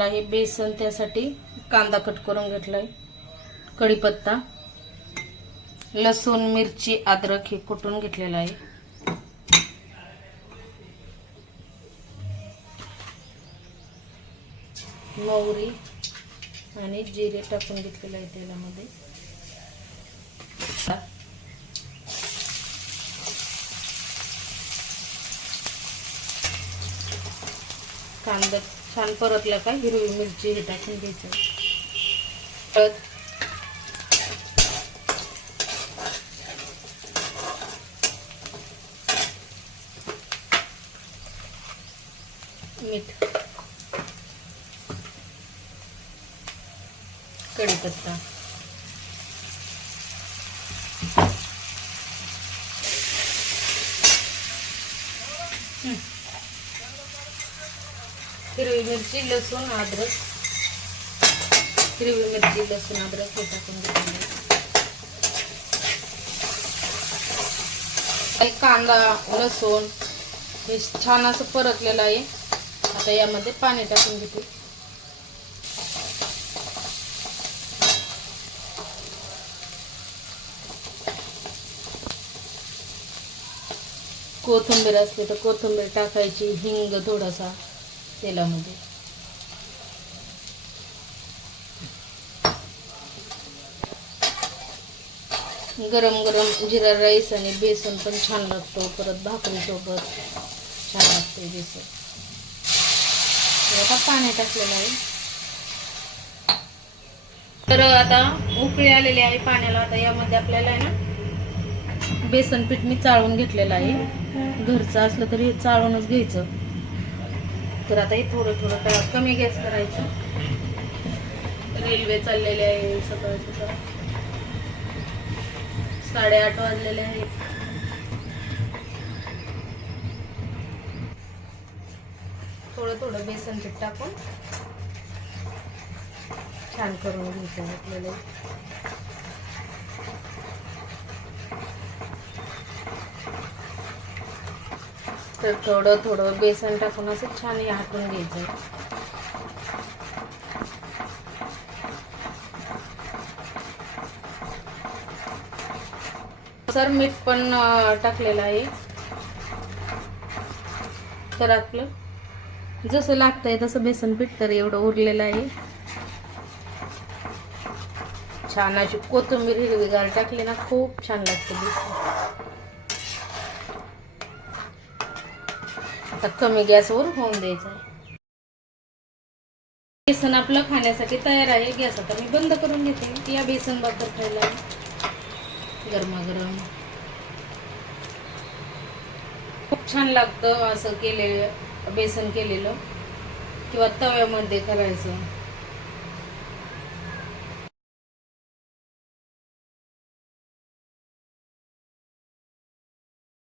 आहे बेसन त्यासाठी कांदा कट करून घेतला आहे कढीपत्ता लसूण मिरची अद्रक हे कुटून घेतलेलं आहे. मोहरी आणि जिरे टाकून घेतलेलं आहे तेलामध्ये. कांदा छान परतला का? हिरवी मिरची हे टाकून घ्यायचं. मीठ. कढीपत्ता हं. हिरवी मिरची लसूण अद्रक. हिरवी मिरची लसूण अद्रक हे टाकून घेतलेलं कांदा लसूण हे छान असं परतलेलं आहे. आता यामध्ये पाणी टाकून घेते. कोथिंबीर असली तर कोथिंबीर टाकायची हिंग थोडासा. तेलामध्ये. गरम गरम जिरा राईस आणि बेसन पण छान लागतो. परत भाकरीसोबत छान लागते बेसन. आता पाणी टाकलेलं आहे. तर आता उकळी आलेली आहे पाण्याला. आता यामध्ये आपल्याला आहे ना बेसन पीठ मी चाळून घेतलेलं आहे. घरचं असलं तरी हे चाळूनच घ्यायचं. तर आता हे थोडं थोडं करा. कमी गॅस करायचं. रेल्वे चाललेले आहे सकाळ सकाळ. साडेआठ वाजलेले आहेत थोडं थोडं बेसन पीठ टाकून छान करून घ्यायचं आपल्याला. तर थोडं थोडं बेसन टाकून असं छान हे हाटून घ्यायचं. सर मीठ पण टाकलेलं आहे. तर आपलं जसं लागतंय तसं बेसन पीठ तर एवढं उरलेलं आहे. छान अशी कोथिंबीर हिरवीगार टाकली ना खूप छान लागते बेसन. आता कमी गॅसवर होऊन द्यायचं आहे. बेसन आपलं खाण्यासाठी तयार आहे. गॅस आता मी बंद करून घेते. या बेसनबद्दल खायला. गरमागरम. खूप छान लागतं असं केलेलं बेसन केलेलं. किंवा तव्यामध्ये करायचं.